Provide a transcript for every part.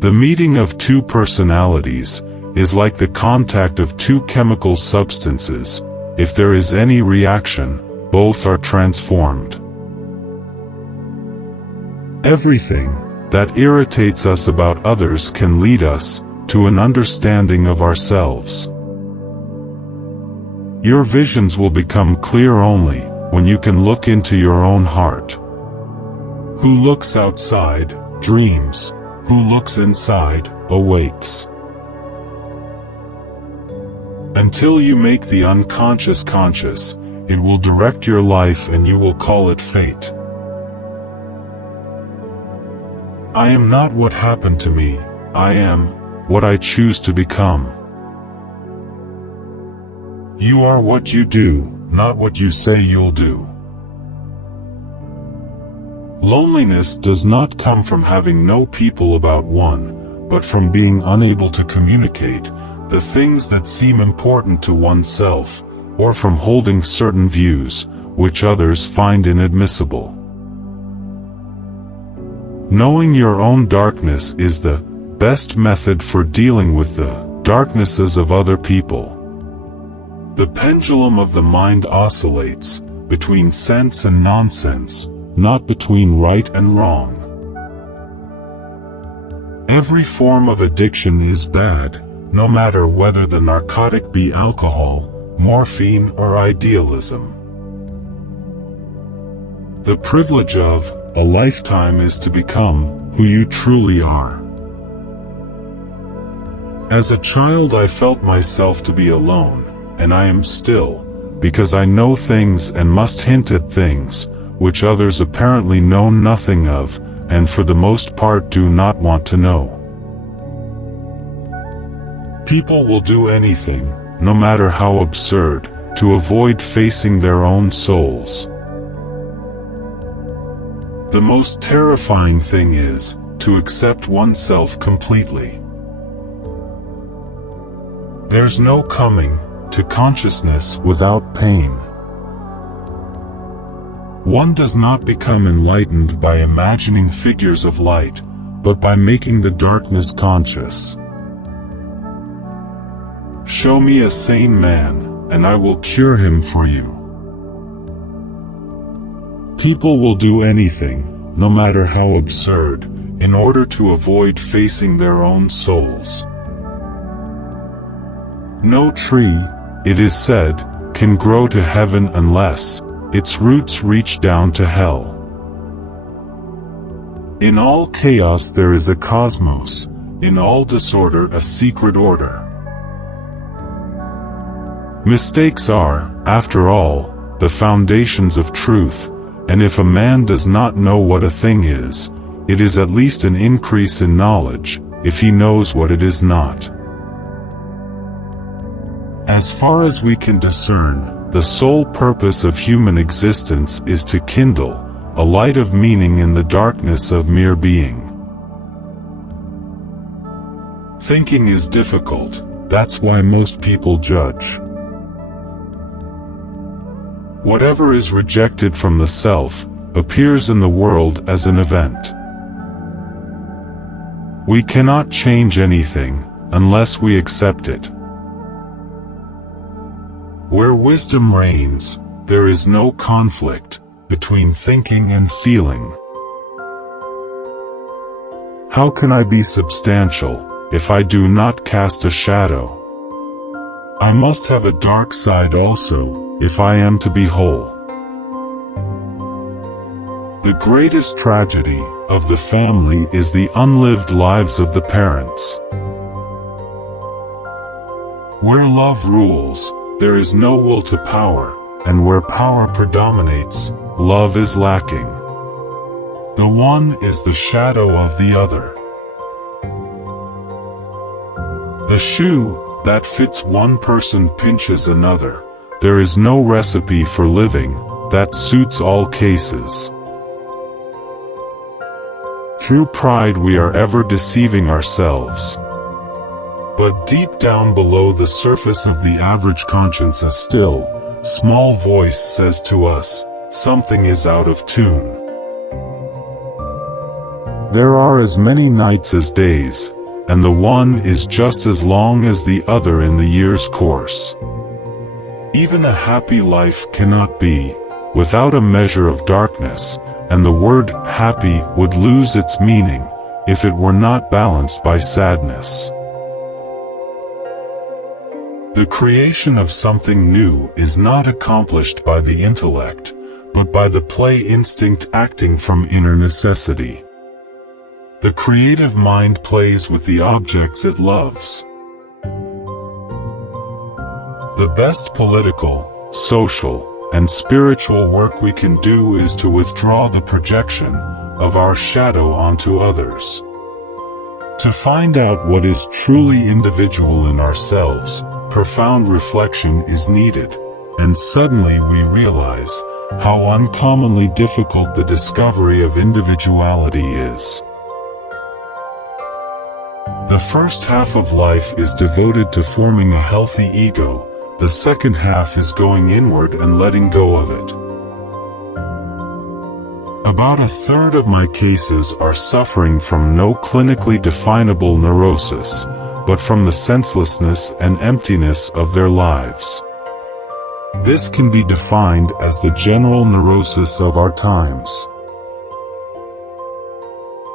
The meeting of two personalities is like the contact of two chemical substances. If there is any reaction, both are transformed. Everything that irritates us about others can lead us to an understanding of ourselves. Your visions will become clear only when you can look into your own heart. Who looks outside, dreams. Who looks inside, awakes. Until you make the unconscious conscious, it will direct your life and you will call it fate. I am not what happened to me, I am what I choose to become. You are what you do, not what you say you'll do. Loneliness does not come from having no people about one, but from being unable to communicate the things that seem important to oneself, or from holding certain views, which others find inadmissible. Knowing your own darkness is the best method for dealing with the darknesses of other people. The pendulum of the mind oscillates between sense and nonsense, not between right and wrong. Every form of addiction is bad, no matter whether the narcotic be alcohol, morphine, or idealism. The privilege of a lifetime is to become who you truly are. As a child I felt myself to be alone, and I am still, because I know things and must hint at things, which others apparently know nothing of, and for the most part do not want to know. People will do anything, no matter how absurd, to avoid facing their own souls. The most terrifying thing is to accept oneself completely. There's no coming to consciousness without pain. One does not become enlightened by imagining figures of light, but by making the darkness conscious. Show me a sane man, and I will cure him for you. People will do anything, no matter how absurd, in order to avoid facing their own souls. No tree, it is said, can grow to heaven unless its roots reach down to hell. In all chaos there is a cosmos, in all disorder a secret order. Mistakes are, after all, the foundations of truth, and if a man does not know what a thing is, it is at least an increase in knowledge, if he knows what it is not. As far as we can discern, the sole purpose of human existence is to kindle a light of meaning in the darkness of mere being. Thinking is difficult, that's why most people judge. Whatever is rejected from the self appears in the world as an event. We cannot change anything unless we accept it. Where wisdom reigns, there is no conflict between thinking and feeling. How can I be substantial if I do not cast a shadow? I must have a dark side also, if I am to be whole. The greatest tragedy of the family is the unlived lives of the parents. Where love rules, there is no will to power, and where power predominates, love is lacking. The one is the shadow of the other. The shoe that fits one person pinches another. There is no recipe for living that suits all cases. Through pride we are ever deceiving ourselves. But deep down below the surface of the average conscience a still, small voice says to us, something is out of tune. There are as many nights as days, and the one is just as long as the other in the year's course. Even a happy life cannot be without a measure of darkness, and the word happy would lose its meaning if it were not balanced by sadness. The creation of something new is not accomplished by the intellect, but by the play instinct acting from inner necessity. The creative mind plays with the objects it loves. The best political, social, and spiritual work we can do is to withdraw the projection of our shadow onto others. To find out what is truly individual in ourselves, profound reflection is needed, and suddenly we realize how uncommonly difficult the discovery of individuality is. The first half of life is devoted to forming a healthy ego. The second half is going inward and letting go of it. About a third of my cases are suffering from no clinically definable neurosis, but from the senselessness and emptiness of their lives. This can be defined as the general neurosis of our times.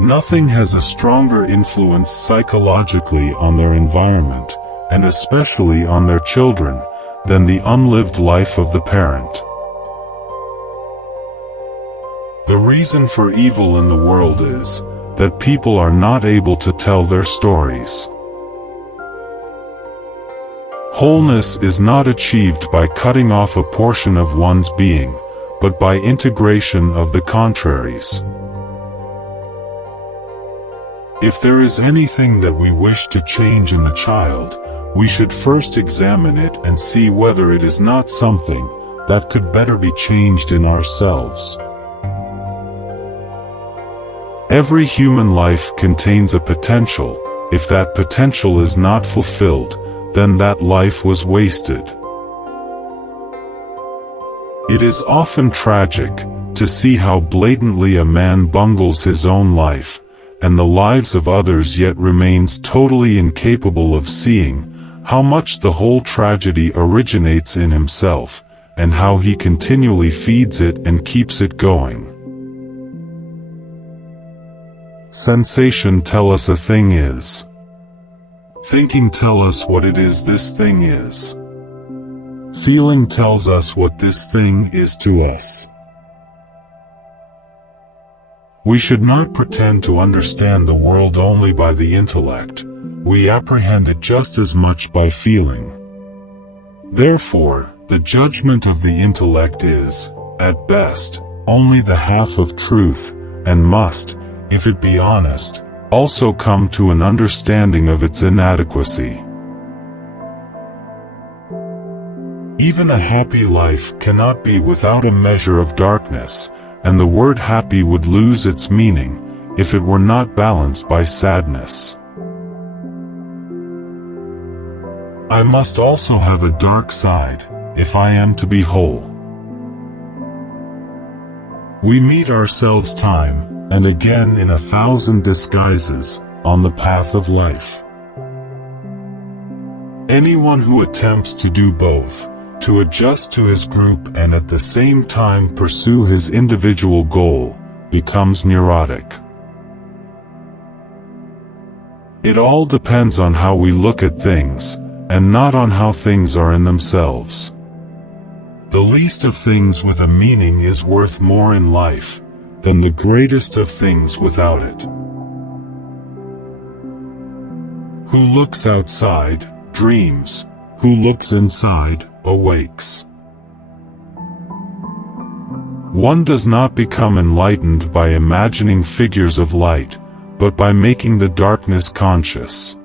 Nothing has a stronger influence psychologically on their environment, and especially on their children, than the unlived life of the parent. The reason for evil in the world is that people are not able to tell their stories. Wholeness is not achieved by cutting off a portion of one's being, but by integration of the contraries. If there is anything that we wish to change in the child, we should first examine it and see whether it is not something that could better be changed in ourselves. Every human life contains a potential. If that potential is not fulfilled, then that life was wasted. It is often tragic to see how blatantly a man bungles his own life, and the lives of others, yet remains totally incapable of seeing how much the whole tragedy originates in himself, and how he continually feeds it and keeps it going. Sensation tell us a thing is. Thinking tell us what it is this thing is. Feeling tells us what this thing is to us. We should not pretend to understand the world only by the intellect. We apprehend it just as much by feeling. Therefore, the judgment of the intellect is, at best, only the half of truth, and must, if it be honest, also come to an understanding of its inadequacy. Even a happy life cannot be without a measure of darkness, and the word happy would lose its meaning if it were not balanced by sadness. I must also have a dark side, if I am to be whole. We meet ourselves time and again in 1,000 disguises on the path of life. Anyone who attempts to do both, to adjust to his group and at the same time pursue his individual goal, becomes neurotic. It all depends on how we look at things, and not on how things are in themselves. The least of things with a meaning is worth more in life than the greatest of things without it. Who looks outside, dreams. Who looks inside, awakes. One does not become enlightened by imagining figures of light, but by making the darkness conscious.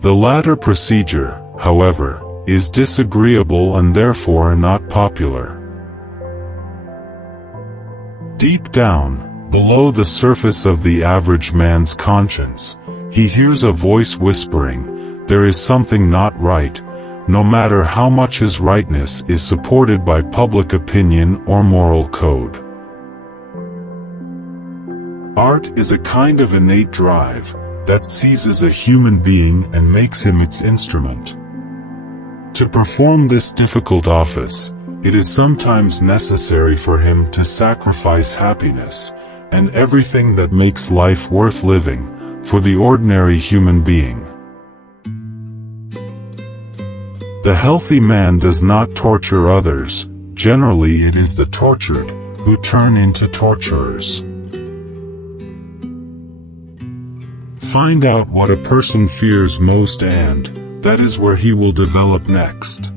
The latter procedure, however, is disagreeable and therefore not popular. Deep down, below the surface of the average man's conscience, he hears a voice whispering, "There is something not right," no matter how much his rightness is supported by public opinion or moral code. Art is a kind of innate drive that seizes a human being and makes him its instrument. To perform this difficult office, it is sometimes necessary for him to sacrifice happiness and everything that makes life worth living for the ordinary human being. The healthy man does not torture others. Generally, it is the tortured who turn into torturers. Find out what a person fears most, and that is where he will develop next.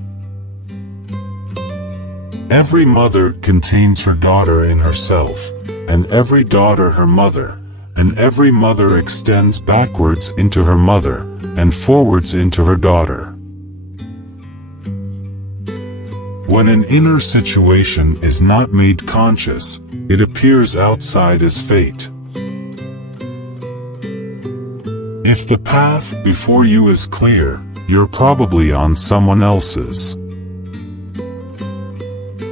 Every mother contains her daughter in herself, and every daughter her mother, and every mother extends backwards into her mother, and forwards into her daughter. When an inner situation is not made conscious, it appears outside as fate. If the path before you is clear, you're probably on someone else's.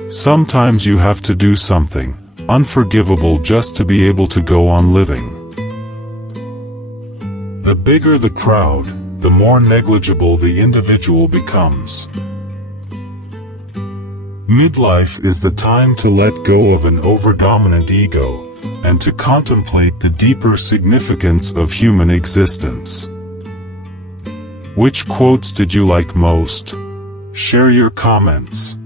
Sometimes you have to do something unforgivable just to be able to go on living. The bigger the crowd, the more negligible the individual becomes. Midlife is the time to let go of an overdominant ego, and to contemplate the deeper significance of human existence. Which quotes did you like most? Share your comments.